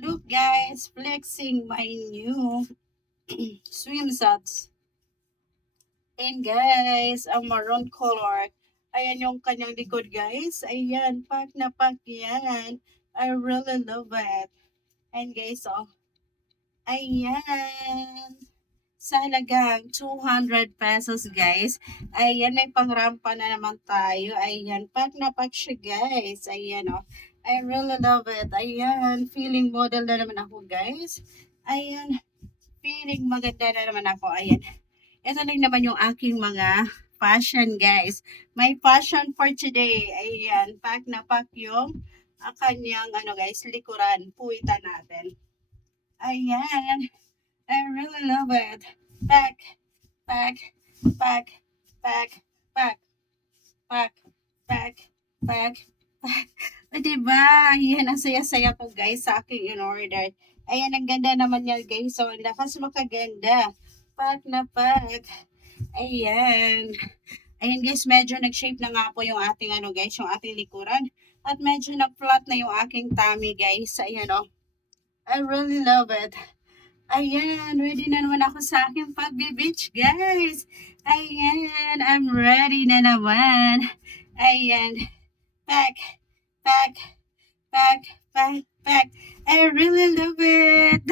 Look guys, flexing my new swim socks. And guys, ang maroon color. Ayan yung kanyang likod guys. Ayan, pack na pack yan. I really love it. And guys, oh, ayan. Sa halagang 200 pesos guys. Ayan, may pangrampa na naman tayo. Ayan, pack na pack siya guys. Ayan, oh. I really love it. Ayan, feeling model na naman ako guys. Ayan, feeling maganda na naman ako. Ayan. Ito lang naman yung aking mga fashion, guys. My fashion for today. Ayan, pack na pack yung kanyang, guys, likuran. Puwitan natin. Ayan. I really love it. Pack, pack, pack, pack, pack, pack, pack, pack, pack. O, diba? Ayan, ang saya-saya ko, guys, sa aking in-order. Ayan, ang ganda naman yan, guys. So, ang lakas makaganda. Pack na pack. Ayan. Ayan guys, medyo nag-shape na nga po yung ating guys, yung ating likuran. At medyo nag-flat na yung aking tummy guys. Ayan o. I really love it. Ayan, ready na naman ako sa aking pag-beach guys. Ayan, I'm ready na naman. Ayan. Pack, pack, pack, pack, pack. I really love it.